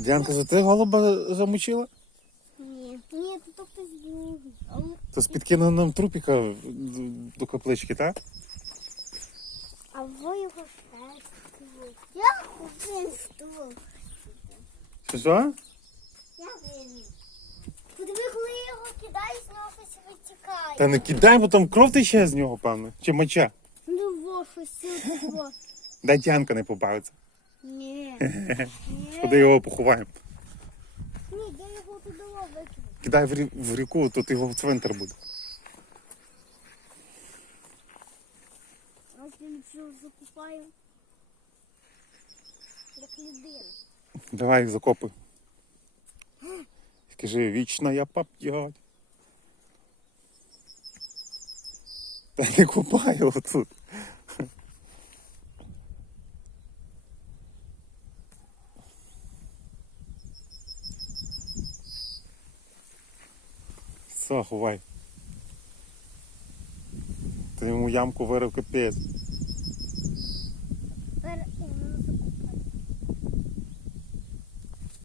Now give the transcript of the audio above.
Діанка, це ти голуба замочила? Ні. Ні, це то хтось другий. То з підкинули нам трупіка до каплички, так? А ви його шерстили. Я він стул. Що що? Я він. Подиви, коли я його кидаю, з нього щось витікає. Та не кидай, бо там кров тече з нього, певно. Чи моча. Ну во, щось. Дай Діанка не побавиться. Ні. Куди його поховаємо. Ні, я його туди викину. Кидай в, рі- в ріку, тут його в цвинтар буде. Ось він вже закупаю. Як людина. Давай їх закопуй. Скажи, вічно я пап'ять. Та не купай його Все, ховай. Ти йому ямку вирив капець.